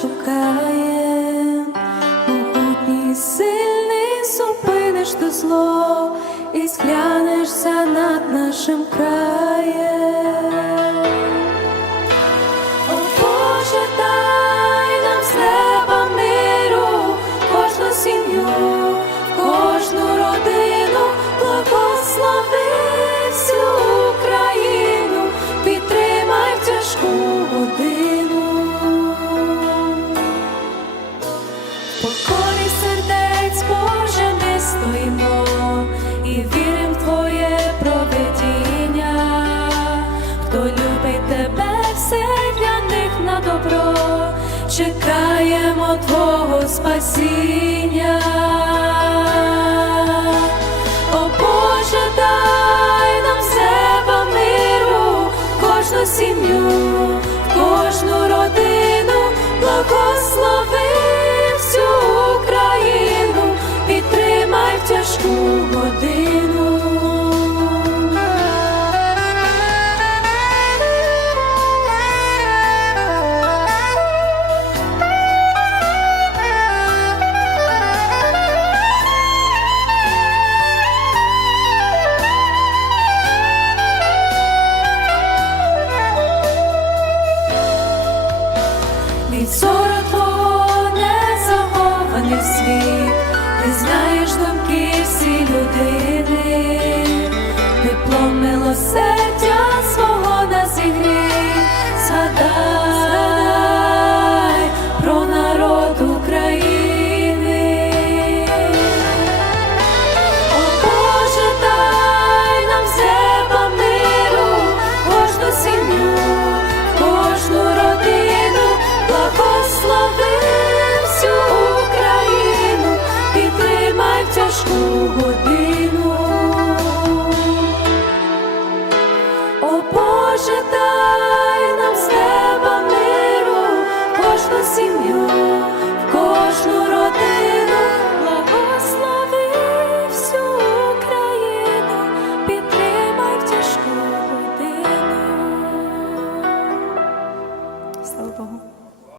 шукаєм, могутній, сильний, зупиниш ти зло і склянешся над нашим краєм. Хто любить тебе, все для них на добро, чекаємо Твого спасіння. О Боже, дай нам неба миру, кожну сім'ю, кожну родину, благослови Від твого не захований світ, ти знаєш думки всі людини, тепло милосердя